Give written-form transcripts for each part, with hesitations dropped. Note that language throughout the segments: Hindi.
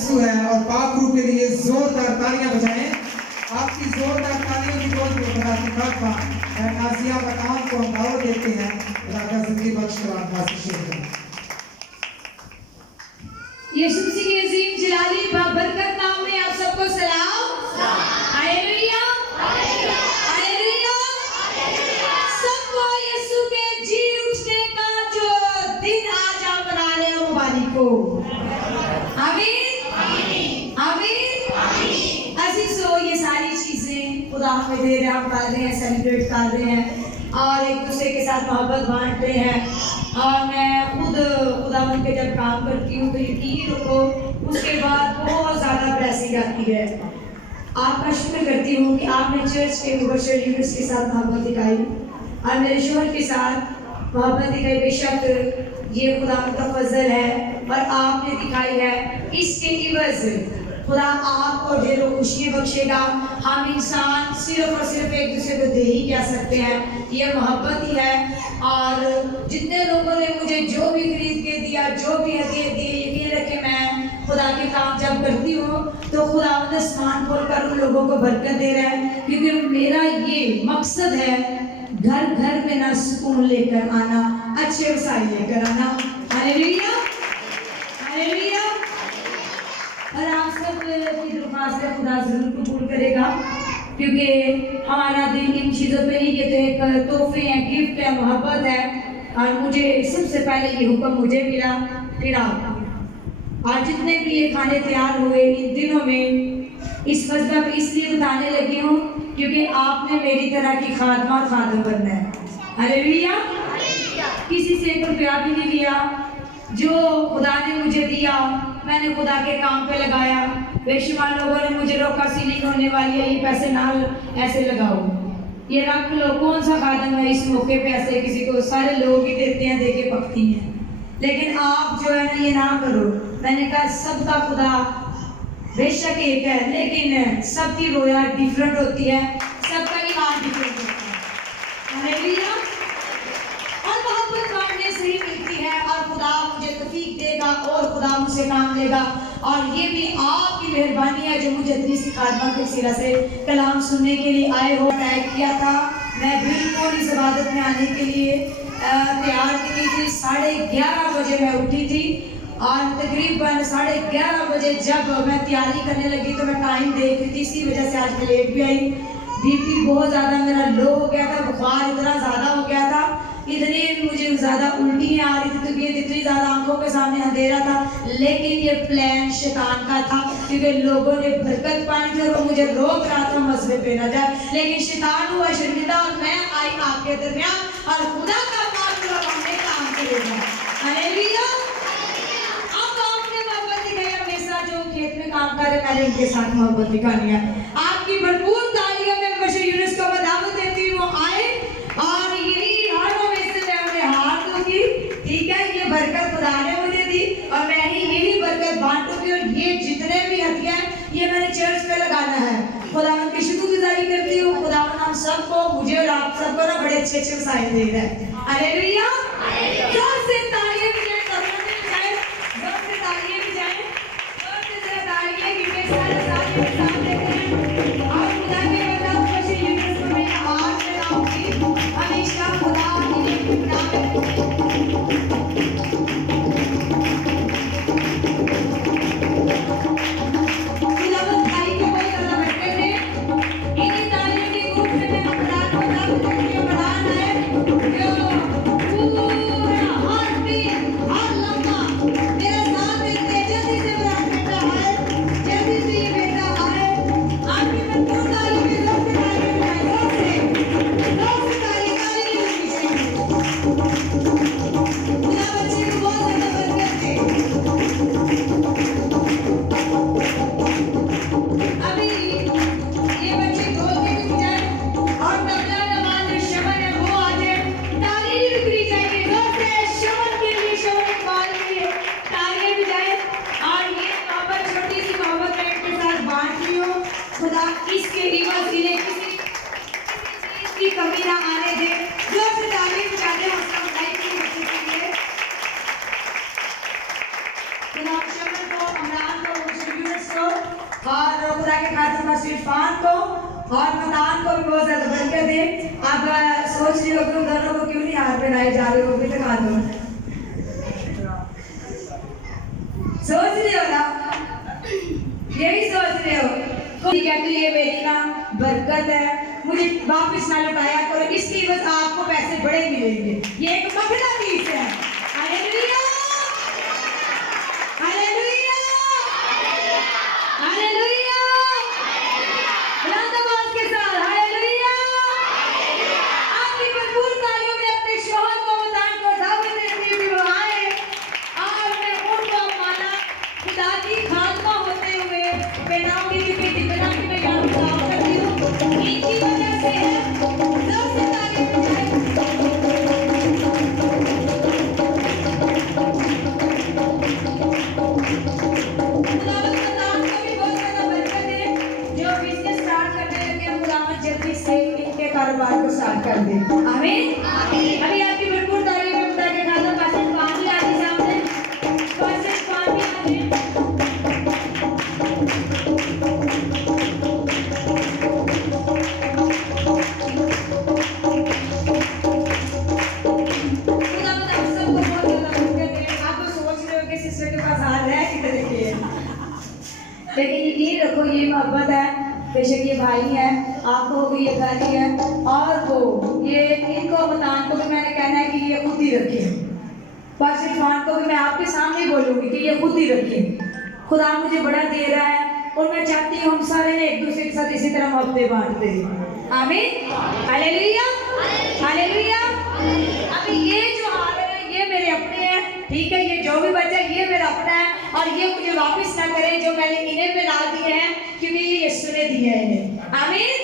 यीशु है। और पाक रूह के लिए जोरदार तालियां बजाएं। आपकी जोरदार तालियों की बहुत खुदा की खाका नासिया का काम को हम दावत देते हैं। खुदा का जिंदगी बख्श करवा शुक्रिया। यीशु मसीह के अजीम जलाली बरकत नाम में आप सबको सलाम। Hallelujah hallelujah. सबको यीशु के जी उठने का जो दिन आज आप मना रहे हैं मुबारक हो। आमीन आमीन आमीन। अजीजों, ये सारी चीजें खुदा हमें दे रहे हैं, हम कर रहे हैं, सेलिब्रेट कर रहे हैं और एक दूसरे के साथ मोहब्बत बांट रहे हैं। और मैं खुद खुदावन के जब काम करती हूँ तो यकीन रखो उसके बाद बहुत ज़्यादा ब्लेसिंग आती है। आपका शुक्र करती हूँ कि आपने चर्च के मुबशर यूनुस के साथ मोहब्बत दिखाई और मेरे शोहर के साथ मोहब्बत दिखाई। बेशक ये खुदावन का फजल है और आपने दिखाई है, इसके इवज़ खुदा आपको ढेरों खुशियाँ बख्शेगा। हम इंसान सिर्फ और सिर्फ एक दूसरे को दे ही क्या सकते हैं, ये मोहब्बत ही है। और जितने लोगों ने मुझे जो भी खरीद के दिया, जो भी हदियत दी, यकीन रखे मैं खुदा के काम जब करती हूँ तो खुदा आसमान खोलकर उन लोगों को बरकत दे रहा है। क्योंकि मेरा ये मकसद है घर घर में ना सुकून लेकर आना, अच्छे वसाइल लेकर आना। Hallelujah hallelujah. और आप सब की दरख्वास्त है खुदा जरूर कबूल करेगा, क्योंकि हमारा दिन इन चीज़ों पे नहीं, ये तो एक तोहफे हैं, गिफ्ट है, मोहब्बत है। और मुझे सबसे पहले ये हुक्म मुझे मिला, फिर आपको। और जितने भी ये खाने तैयार हुए इन दिनों में इस वजह पे इसलिए बताने लगी हूँ क्योंकि आपने मेरी तरह की खादमा खादम बनना है। हालेलुया। किसी से एक रुपया भी नहीं लिया, जो खुदा ने मुझे दिया मैंने खुदा के काम पे लगाया। बेशुमार लोगों ने मुझे रोका, सीलिंग होने वाली है, ये पैसे ना ऐसे लगाओ, ये रख लो। कौन सा खादम है इस मौके पे ऐसे किसी को, सारे लोग ही देते हैं, दे के पकती हैं। लेकिन आप जो है ना ये ना करो। मैंने कहा सबका खुदा बेशक एक है, लेकिन सबकी रोया डिफरेंट होती है, सबका ईमान डिफरेंट होता है। हालेलुया। और मोहब्बत बांटने से ही मिलती है और खुदा मुझे तौफीक देगा और खुदा मुझसे काम लेगा। और ये भी आपकी मेहरबानी है जो मुझे इतनी सी खादमा के सिरा से कलाम सुनने के लिए आए हो। टैग किया था, मैं बिल्कुल इस इबादत में आने के लिए तैयार की थी। 11:30 बजे मैं उठी थी और तकरीबन 11:30 बजे जब मैं तैयारी करने लगी तो मैं टाइम देख रही थी, इसी वजह से आज मैं लेट भी आई। बीपी बहुत ज़्यादा मेरा लो हो गया था, बुखार इतना ज़्यादा हो गया था, इतनी मुझे ज़्यादा उल्टियाँ आ रही थी, तबीयत इतनी ज़्यादा, आंखों के सामने अंधेरा था। लेकिन ये प्लान शैतान का था, क्योंकि लोगों ने बरकत पानी थी और वो मुझे रोक रहा था मसले पे न जाए। लेकिन शैतान हुआ शर्मिंदा और मैं आई आपके दरमियान और खुदा का काम करेगा। हालेलुया। अब आपने मोहब्बत दिखाई, हमेशा जो खेत में काम कर रहे मैंने उनके साथ मोहब्बत दिखानी है। आपकी भरपूर तालियों में बशर यूनुस को दावत देती हूँ, वो आए और यही हाथों में से मैं उन्हें हाथ दूंगी। ठीक है, ये बरकत खुदा ने मुझे दी और मैं ही यही बरकत बांटूंगी। और ये जितने भी हदिया ये मैंने चर्च पे लगाना है। खुदावन की शुक्रगुजारी करती हूँ। खुदावन हम सबको, मुझे और आप सबको ना बड़े अच्छे अच्छे वसाइल दे रहा है। हालेलुया। जोर से तालियां बजाएं, जोर से तालियां बजाएं, जोर से जरा तालियां गिरे, सारे तालियां साथ देते हैं। और खुदा के बंदा बशर यूनुस को मैं आवाज लगाऊंगी, हमेशा खुदा की हाथ खुदा के खातिर मसीह इरफान को और मतान को भी बहुत ज्यादा बरकत दे। अब सोच रही हो कि उन दोनों को क्यों नहीं हाथ पहनाए जा रहे हो, भी दिखा दो। सोच रहे हो ना, यही सोच रहे हो। कोई कहती है मेरी ना बरकत है, मुझे वापस ना लौटाया करो, इसकी बस आपको पैसे बड़े मिलेंगे। ये एक मखना चीज है। हालेलुया, हालेलुया, हालेलुया, बुलंद आवाज के साथ हालेलुया। आपकी भरपूर तालियों में अपने शौहर को मतान को दावत देते हुए वो आए और मैं उनको माना खुदा की खादमा होते हुए पहनाऊंगी कि बेटी बना के मैं यहाँ काम करती हूँ। इनकी वजह से है जोर से ताली बजाएं। खुदावंद मतान को भी बहुत ज्यादा बरकत दे, जो बिजनेस स्टार्ट करने लगे हैं, खुदावंद जल्दी से इनके कारोबार को स्टार्ट कर दे। आमीन। अभी आपकी भरपूर तारीफ में खुदा के खादम पास्टर पान भी आगे सामने, पास्टर पान भी आगे। खुदावंद आप सबको बहुत ज्यादा बरकत दे। आप तो सोच रहे हो कि सिस्टर के पास हाथ है कितने के है, लेकिन यकीन रखो ये मोहब्बत है। बेशक ये भाई है, आपको भी ये भाई है, और वो ये इनको मतान को भी मैंने कहना है कि ये खुद ही रखे। पास्टर इरफान को भी मैं आपके सामने बोलूंगी कि ये खुद ही रखे। खुदा मुझे बड़ा दे रहा है और मैं चाहती हूँ हम सारे ने एक दूसरे के साथ इसी तरह मोहब्बतें बांटते हैं। आमीन, हालेलुया, हालेलुया। अभी ये जो हाल है ये मेरे अपने हैं, ठीक है। ये जो भी बचा ये मेरा अपना है और ये मुझे वापस ना करें जो मैंने इन्हें में डाल दिए हैं, क्योंकि ये यीशु ने दिए हैं इन्हें। आमीन,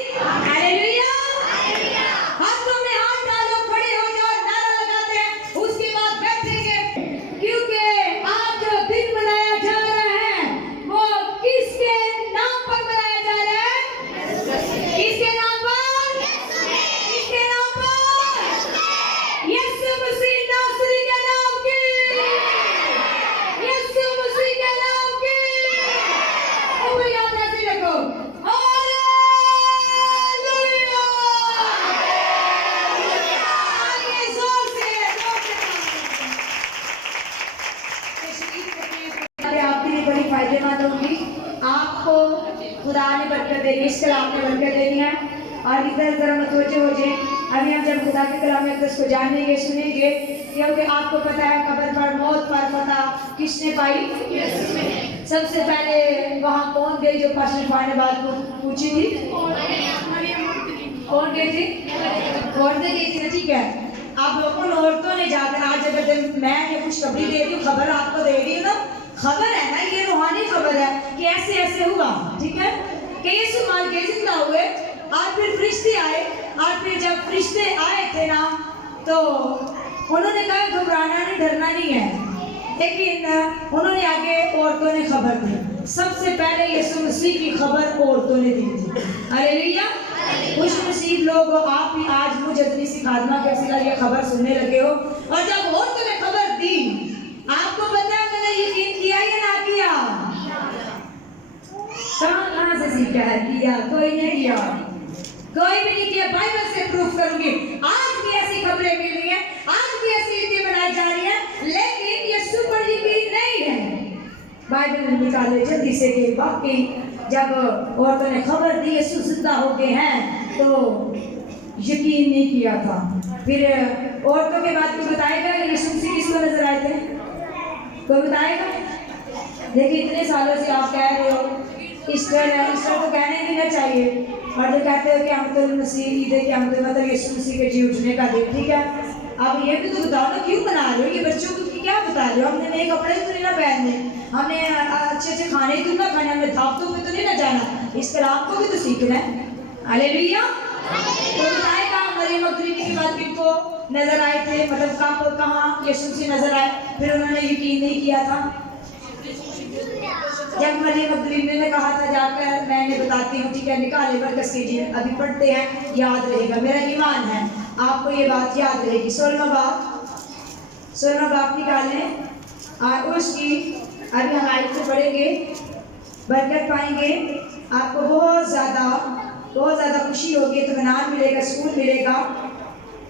हालेलुया। हाथों में हाथ डालो, खड़े हो जाओ, नारा लगाते हैं, उसके बाद बैठेंगे, क्योंकि आज जो दिन मनाया जा रहा है वो किसके नाम पर मनाया जा रहा है? किसके नाम पर? किसके नाम पर? यीशु मसीह नासरी के नाम की, यीशु मसीह के नाम की। वो याद ऐसे रखो, हालेलुया, आगे जोर से आपके लिए बड़ी फायदेमंद होगी। आपको खुदा ने बरकत देनी, इस कलाम ने बरकत देनी है। और इधर उधर मतवज्जे हो जाए। अभी हम जब खुदा के कलाम अक़दस को जानेंगे, सुनेंगे, क्योंकि आपको पता है कब्र पर मौत पर फतह किसने पाई? सबसे पहले वहाँ कौन गई जो पास्टर इरफान ने बात पूछी थी? कौन गई थी? औरतें गई थी ना, ठीक है। आप उन औरतों ने जाकर, आज अगर मैं ये खुशखबरी दे रही हूँ, खबर आपको दे रही हूँ ना, खबर है ना, ये रूहानी खबर है कि ऐसे ऐसे हुआ, ठीक है, कि यीशु मार के जिंदा हुए और फिर फरिश्ते आए। और फिर जब फरिश्ते आए थे ना, तो उन्होंने कहा घबराना नहीं, डरना नहीं है, लेकिन उन्होंने आगे औरतों ने खबर दी। सबसे पहले यीशु मसीह की खबर औरतों ने दी थी। हालेलुया। खुश नसीब लोग आप भी आज मुझे इतनी सी खादमा के वसीला ये खबर सुनने लगे हो। और जब औरतों ने खबर दी, आपको पता है मैंने यकीन किया या ना किया? कहाँ से सीखा है? किया? कोई नहीं किया, कोई भी नहीं किया। बाइबल से प्रूफ करूंगी। आज भी ऐसी खबरें मिल रही हैं, आज भी ऐसी रीतें बनाई जा रही हैं, लेकिन यीशु पर यकीन नहीं है। बाइबल में निकाले जल्दी से कि वाकई जब औरतों ने खबर दी यीशु जिंदा हो गए हैं, तो यकीन नहीं किया था। फिर औरतों के बाद कोई बताएगा यीशु मसीह किसको नजर आए थे? कोई बताएगा? देखिए इतने सालों से आप कह रहे हो ईस्टर है, ईस्टर तो कहने ही नहीं चाहिए, और जो कहते हो कि अमतुल मसीह ईद है, कि अमतुल मतलब यीशु मसीह के जी उठने का दिन, ठीक है। अब ये भी तो बताओ ना, क्यों बना रहे हो ये बच्चों को? क्या बता रहे हो? हमने नए कपड़े तो नहीं ना पहनने, हमने अच्छे अच्छे खाने तो ना खाने, हमने धावतों में तो नहीं ना जाना, इस कलाम को भी तो सीखना है। हालेलुया। तो बताएगा मरियम मगदलीनी की बात किनको नजर आए थे, मतलब कब कहाँ यीशु मसीह नजर आए? फिर उन्होंने यकीन नहीं किया था। जब मरियम मगदलीनी ने कहा था जाकर मैंने बताती हूँ, ठीक है, निकाले बरकत कीजिए, अभी पढ़ते हैं, याद रहेगा, मेरा ईमान है आपको ये बात याद रहेगी। 16वां बाप निकालें और उसकी अभी हम आयत को पढ़ेंगे, बरकत पाएंगे। आपको बहुत ज़्यादा खुशी होगी, इत्मीनान मिलेगा, सुकून मिलेगा।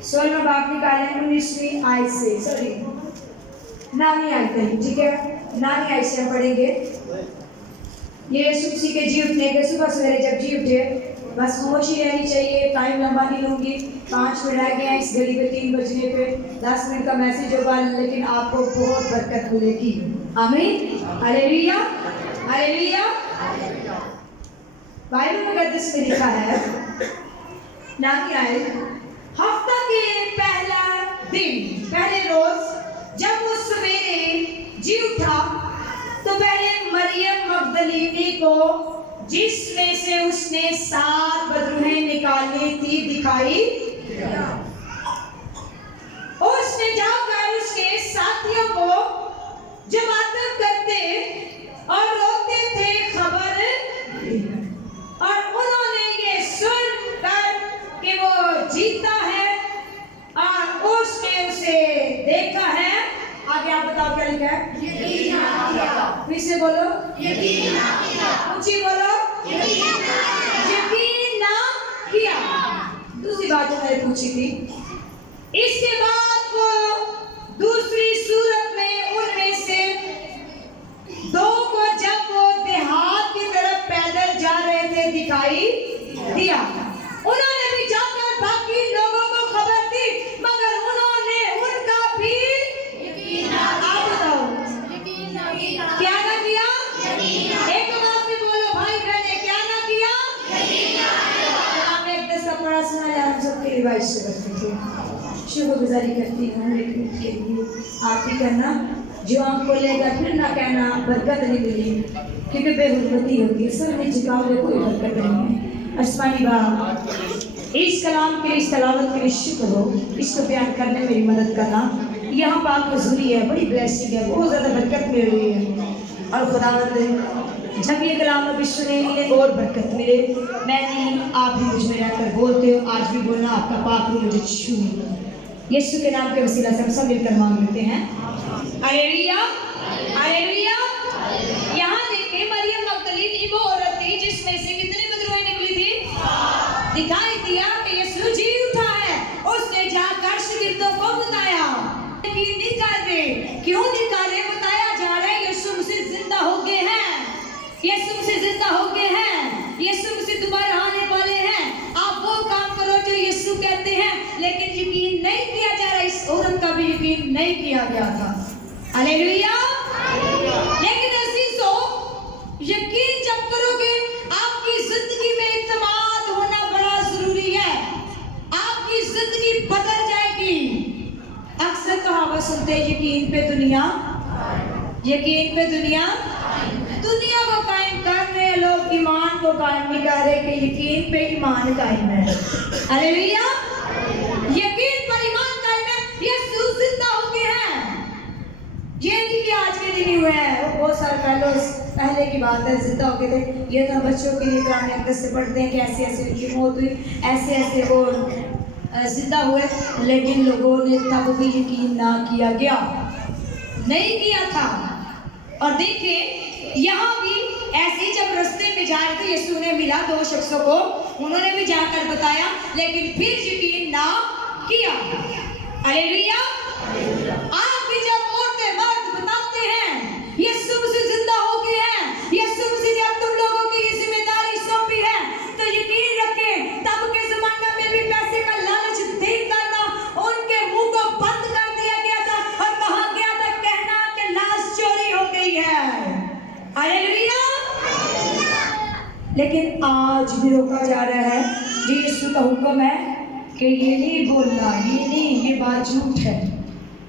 16वां बाब निकालें 19वीं आयत से, सॉरी 9वीं आयत है, ठीक है, 9वीं आयत से हम पढ़ेंगे। ये यीशु मसीह के जी उठने के, सुबह सवेरे जब जी उठे, बस खामोशी रहनी चाहिए, टाइम लंबा नहीं लूँगी, 5 मिनट रह गए हैं इस घड़ी पे 3 बजने पे, 10 मिनट का मैसेज होगा, लेकिन आपको बहुत बरकत मिलेगी। आमीन, हालेलुया, हालेलुया। बाइबल मुक़द्दस में लिखा है, नाम क्या है, हफ्ता के पहला दिन, पहले रोज जब वो सवेरे जी उठा तो पहले मरियम मगदलीनी को, जिसमें से उसने 7 बदरूहें निकाली थी, दिखाई और उसने जाकर उसके साथियों को जो बातें करते और रोते थे खबर, और उन्होंने ये सुनकर कि वो जीता है और उसने उसे देखा है। आगे आप बताओ क्या लिखा है? फिर से बोलो, ऊंची बोलो, यकीन ना किया। दूसरी बात जो मैंने पूछी थी, इसके बाद वो दूसरी सूरत में उनमें से 2 को जब वो देहात की तरफ पैदल जा रहे थे दिखाई दिया। उन्होंने भी जाकर बाकी लोगों को खबर दी, मगर उन्होंने उनका भी आप बताओ क्या ना किया? एक बात में बोलो भाई बहने, क्या ना किया? आपने एक दस का पढ़ा सुना यार, हम सबके रिवाइज से करते थे। शुक्रगुजारी करती हूँ एक मिनट के लिए, आप ही करना, जो आँख खोलेगा फिर ना कहना बरकत नहीं मिली, क्योंकि बेहुरमती होती है, सर में झुकाओगे कोई बरकत नहीं है। आसमानी बाप, इस कलाम के लिए, इस तलावत के लिए शुक्र हो, इसको बयान करने में मेरी मदद करना। यहाँ पाक हजूरी है, बड़ी ब्लेसिंग है, बहुत ज़्यादा बरकत मिल रही है, और खुदावंद जब ये कलाम अभी सुनेंगे और बरकत मिले। मैं नहीं, आप भी मुझ में रहकर बोलते हो, आज भी बोलना, आपका पाक रूह मुझे छूए। यीशु के नाम के वसीला से हम सब मिलकर मांग लेते हैं, हालेलुया, हालेलुया। यहाँ देखिए, मरियम मगदलीनी वो औरत थी जिसमें से कितनी बदरूहें निकली थी? दिखाई दिया कि यीशु जी उठा है। उसने जाकर शागिर्दों को बताया, यकीन नहीं कर रहे, क्यों नहीं कर रहे? बताया जा रहा है यीशु मसीह जिंदा हो गए हैं, यीशु मसीह जिंदा हो गए हैं, यीशु मसीह दोबारा आने वाले हैं। आप वो काम करो जो यीशु कहते हैं, लेकिन यकीन नहीं किया जा रहा। इस औरत का भी यकीन नहीं किया गया था। हालेलुया, लेकिन अजीजों, यकीन जब करोगे, आपकी जिंदगी में इत्मीनान होना बड़ा जरूरी है, आपकी जिंदगी बदल जाएगी। अक्सर कहावत सुनते हैं, यकीन पे दुनिया, यकीन पे दुनिया, दुनिया को कायम कर रहे लोग, ईमान को कायम नहीं कर रहे कि यकीन पे ईमान कायम है। हालेलुया, यकीन पर ईमान कायम है। यीशु जिंदा हो गए हैं, ये नहीं कि आज के दिन ही हुए हैं, वो बहुत साल पहले की बात है, जिंदा हो गए थे। ये तो बच्चों के लिए कुरान में से पढ़ते हैं कि ऐसे ऐसे उनकी मौत हुई, ऐसे ऐसे वो जिंदा हुए, लेकिन लोगों ने तब भी यकीन ना किया गया, नहीं किया था। और देखिए, यहाँ भी ऐसे ही जब रास्ते में जा रहे थे, यीशु ने मिला 2 शख्सों को, उन्होंने भी जाकर बताया, लेकिन फिर यकीन ना किया। हालेलुया, आज भी जब औरतें मर्द बताते हैं यीशु मसीह जिंदा हो गए हैं, यीशु मसीह ने अब तुम लोगों की ये जिम्मेदारी सौंपी है, तो यकीन रखें, तब के जमाने में भी पैसे का लालच देकर ना उनके मुंह को बंद कर दिया गया था और कहा गया था, कहना कि लाश चोरी हो गई है। हालेलुया, लेकिन आज भी रोका जा रहा है। ये यीशु का हुक्म है कि ये नहीं बोलना, ये नहीं, ये बात झूठ है,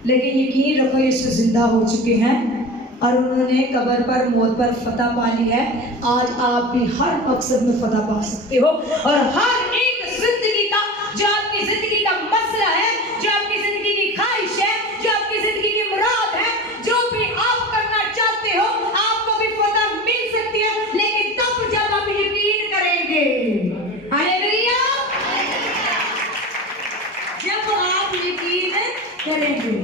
लेकिन यकीन रखो यीशु जिंदा हो चुके हैं और उन्होंने कब्र पर, मौत पर फतह पा ली है। आज आप भी हर मकसद में फतह पा सकते हो, और हर एक जिंदगी का, जो आपकी जिंदगी का मसला है, जो आपकी जिंदगी की ख्वाहिश है, जो आपकी जिंदगी की मुराद है, जो भी आप करना चाहते हो, आपको भी फतह मिल सकती है, लेकिन तब जब आप यकीन करेंगे। हालेलुया, जब आप यकीन करेंगे।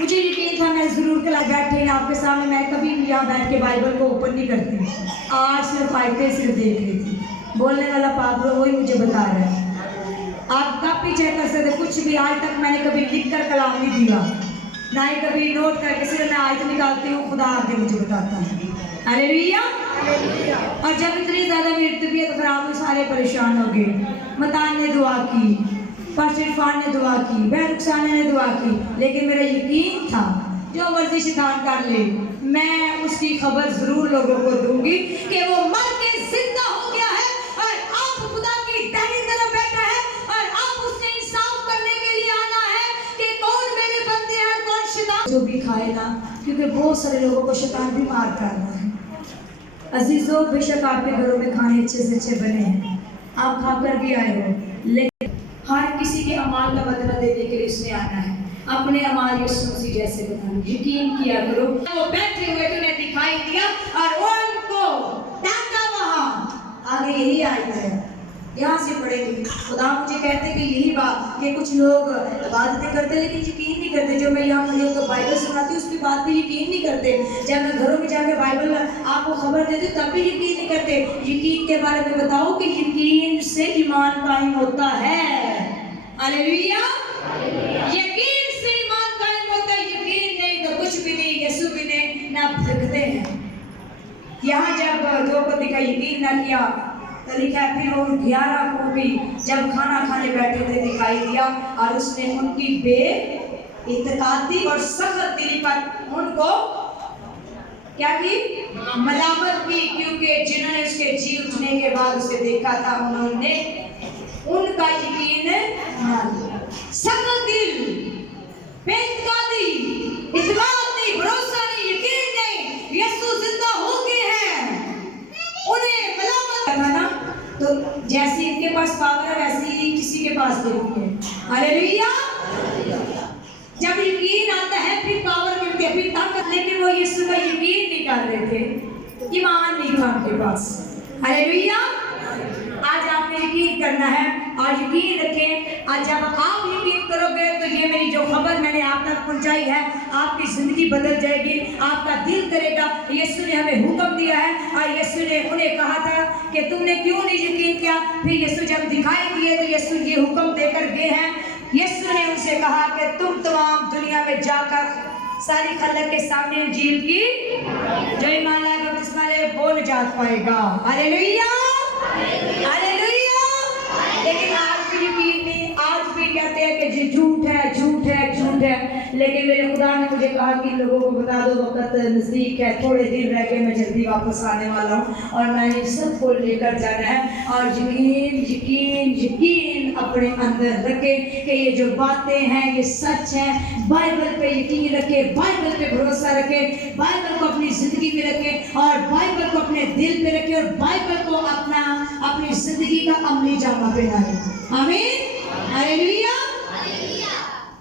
मुझे यकीन था मैं जरूर कल बैठे आपके सामने, मैं कभी यहाँ बैठ के बाइबल को ओपन नहीं करती, आज सिर्फ आयतें सिर्फ देख रही थी। बोलने वाला पागल वही मुझे बता रहा है। आप कब भी चेक कर सकते, कुछ भी आज तक मैंने कभी लिख कर कलाम नहीं दिया, ना ही कभी नोट करके, सिर्फ मैं आयत निकालती हूँ, खुदा आके मुझे बताता है। हालेलुया। और जब इतनी ज़्यादा मेरी तबीयत खराब हुई, सारे परेशान हो गए। मतान ने दुआ की, पास्टर इरफान ने दुआ की, बहन रुखसाना ने दुआ की, लेकिन मेरा यकीन था जो मर्जी शैतान कर ले, मैं उसकी खबर जरूर लोगों को दूंगी कि वो मर के जिंदा हो गया है और आप खुदा की दाहिनी तरफ बैठा है और आप उससे इंसाफ करने के लिए आना है कि कौन मेरे बंदे हैं, कौन शैतान। जो भी खाए ना, क्योंकि बहुत सारे लोगों को शैतान भी मार कर रहा है। अजीजों, बेशक आपके घरों में खाने अच्छे से अच्छे बने हैं, आप खाकर भी आए हो, लेकिन हर किसी के अमाल का बदला देने के लिए उसने आना है। अपने अमाल यीशु मसीह जैसे बना लो, यकीन किया करो। वो बैठे हुए उन्हें दिखाई दिया और उनको डांटा। वहाँ आगे यही आयत है, यहाँ से पढ़ेंगे। खुदा मुझे कहते कि यही बात कि कुछ लोग इबादतें करते लेकिन यकीन नहीं करते। जब मैं यहाँ मुझे उनको बाइबल सुनाती हूँ उसकी बात पे यकीन नहीं करते। जब मैं घरों में जाकर बाइबल आपको खबर देती हूँ तब भी यकीन नहीं करते। यकीन के बारे में बताओ कि यकीन से ईमान कायम होता है। हालेलुया। यकीन से ईमान कायम होता है, यकीन नहीं तो कुछ भी नहीं, यीशु भी नहीं, ना भटकते हैं। यहाँ जब दो को दिखा यकीन ना किया तो लिखा है फिर उन 11 को भी जब खाना खाने बैठे थे दिखाई दिया और उसने उनकी बेइत्तेकादी और सख्त दिली पर उनको क्या की, मलामत की, क्योंकि जिन्होंने उसके जी उठने के बाद उसे देखा था उन्होंने उनका यकीन मान लिया। सख्त दिल, बेइत्तेकादी, इत्मीनान नहीं, भरोसा नहीं, यकीन नहीं, यीशु जिंदा हो गए हैं, उन्हें मलामत करना ना। तो जैसे इनके पास पावर है वैसे ही किसी के पास नहीं है। हालेलुया। जब यकीन आता है फिर पावर मिलती है, फिर ताकत। लेकिन वो यीशु का यकीन नहीं कर रहे थे, ईमान नहीं था उनके पास। हालेलुया। आज आपने यकीन करना है और यकीन रखें। आज जब आप यकीन करोगे तो ये मेरी जो खबर मैंने आप तक पहुंचाई है, आपकी जिंदगी बदल जाएगी, आपका दिल करेगा। यीशु ने हमें हुक्म दिया है और यीशु ने उन्हें कहा था कि तुमने क्यों नहीं यकीन किया। फिर यीशु जब दिखाई दिए तो यीशु ये हुक्म देकर गए हैं। यीशु ने उनसे कहा कि तुम तमाम दुनिया में जाकर सारी खलक के सामने इंजील की जो ईमान लाएगा बपतिस्मा ले वो निजात पाएगा। हालेलुया। हालेलुया। लेकिन आज भी यकीन नहीं, आज भी कहते हैं कि झूठ है, झूठ है, झूठ है। लेकिन मेरे खुदा ने मुझे कहा कि लोगों को बता दो वक्त नजदीक है, थोड़े दिन रह गए, मैं जल्दी वापस आने वाला हूँ और मैंने सबको लेकर जाना है। और यकीन यकीन यकीन अपने अंदर रखे कि ये जो बातें हैं ये सच है। बाइबल पे यकीन रखे, बाइबल पे भरोसा रखे, बाइबल को अपनी जिंदगी में रखे और बाइबल को अपने दिल पे रखे और बाइबल को अपनी जिंदगी का अमली जामा पहनाए। आमीन। हालेलुया।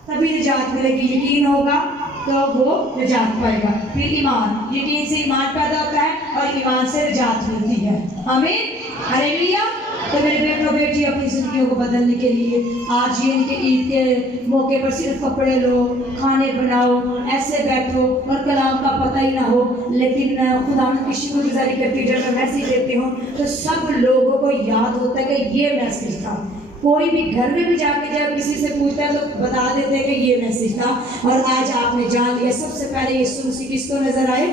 तभी निजात मिलेगी। यकीन होगा तो वो निजात पाएगा। फिर ईमान, यकीन से ईमान पैदा होता है और ईमान से निजात मिलती है। आमीन। हालेलुया। तो मेरे बेटों बेटी अपनी जिंदगियों को बदलने के लिए आज ये इनके ईद के मौके पर सिर्फ कपड़े लो, खाने बनाओ, ऐसे बैठो और कलाम का पता ही ना हो। लेकिन खुदा की शुक्रगुजारी करती जब मैं मैसेज देती हूँ तो सब लोगों को याद होता है कि ये मैसेज था। कोई भी घर में भी जाके जब किसी से पूछता है तो बता देते हैं कि ये मैसेज था। और आज आपने जान लिया। सबसे पहले यीशु मसीह किसको नजर आए,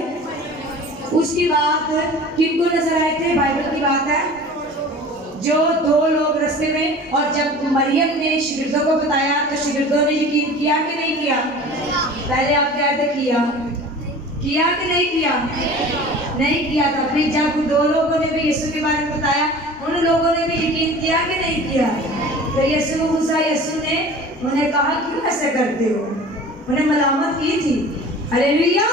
उसकी बात किनको नजर आए थे। बाइबल की बात है जो 2 लोग रास्ते में, और जब मरियम ने शिगिर्दों को बताया तो शिगिर्दों ने यकीन किया कि नहीं किया। पहले आप कहते किया कि नहीं किया, नहीं किया था। फिर जब 2 लोगों ने भी यीशु के बारे में बताया उन लोगों ने भी यकीन किया कि नहीं किया। तो यीशु ने उन्हें कहा क्यों ऐसे करते हो, उन्हें मलामत की थी। हालेलुया।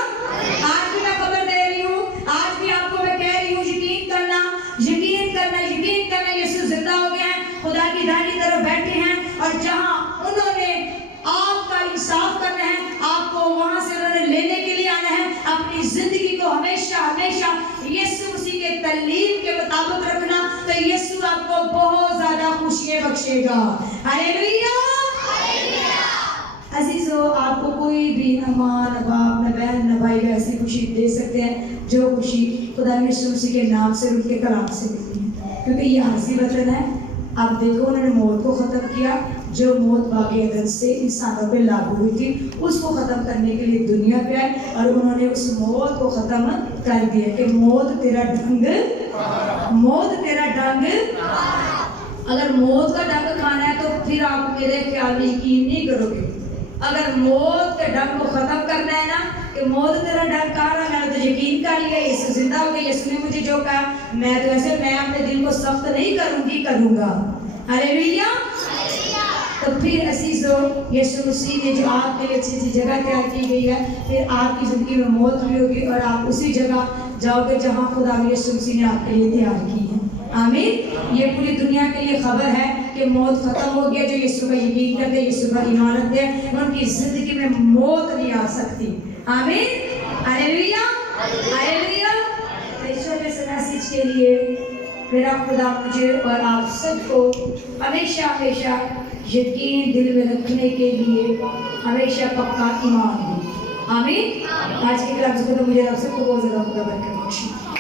आज भी मैं खबर दे रही हूँ, आज भी आपको मैं कह रही हूँ यकीन करना, यकीन करना, यकीन करना। यीशु जिंदा हो गए हैं, खुदा की दाहिनी तरफ बैठे हैं और जहाँ उन्होंने आपका इंसाफ करना है, आपको वहां से उन्होंने लेने के लिए आना है। अपनी जिंदगी को हमेशा हमेशा यीशु मसीह के तालीम के मुताबिक रखना तो यीशु आपको बहुत ज्यादा खुशियां बख्शेगा। हालेलुया। अजीज अजीजों, आपको कोई भी न माँ न बाप न बहन न भाई ऐसी खुशी दे सकते हैं जो खुशी खुदा यीशु मसीह के नाम से उनके कलाम से मिलती है, क्योंकि ये आरज़ी वतन है। आप देखो उन्होंने मौत को ख़त्म किया, जो मौत बाग़े अदन से इंसानों पे लागू हुई थी उसको ख़त्म करने के लिए दुनिया पे आए और उन्होंने उस मौत को ख़त्म कर दिया कि मौत तेरा ढंग, मौत तेरा ढंग। अगर मौत का ढंग खाना है तो फिर आप मेरे ख्याल में यकीन नहीं करोगे। अगर मौत के ढंग को ख़त्म करना है ना कि मौत तेरा ढंग खा रहा, मैंने तो यकीन कर लिया यीशु जिंदा हो गया, यीशु ने मुझे जो कहा मैं तो ऐसे मैं अपने दिल को सख्त नहीं करूँगी, करूँगा। हालेलुया। तो फिर असीजों, यीशु मसीह ने जो आपके लिए अच्छी अच्छी जगह तैयार की गई है, फिर आपकी ज़िंदगी में मौत भी होगी और आप उसी जगह जाओगे जहाँ खुदा यीशु मसीह ने आपके लिए तैयार की है। आमीन। ये पूरी दुनिया के लिए खबर है कि मौत खत्म हो गया। जो यीशु का यकीन करते हैं, यीशु पर ईमान रखते हैं, उनकी जिंदगी में मौत नहीं आ सकती। आमीन। Hallelujah, hallelujah. ईश्वर के इस मैसेज के लिए मेरा खुदा मुझे और आप सबको हमेशा हमेशा यकीन दिल में रखने के लिए हमेशा पक्का ईमान दे। आमीन। आज के क्लास को तो मुझे आप सबको बहुत ज़्यादा खुदा बरकत बख्शे।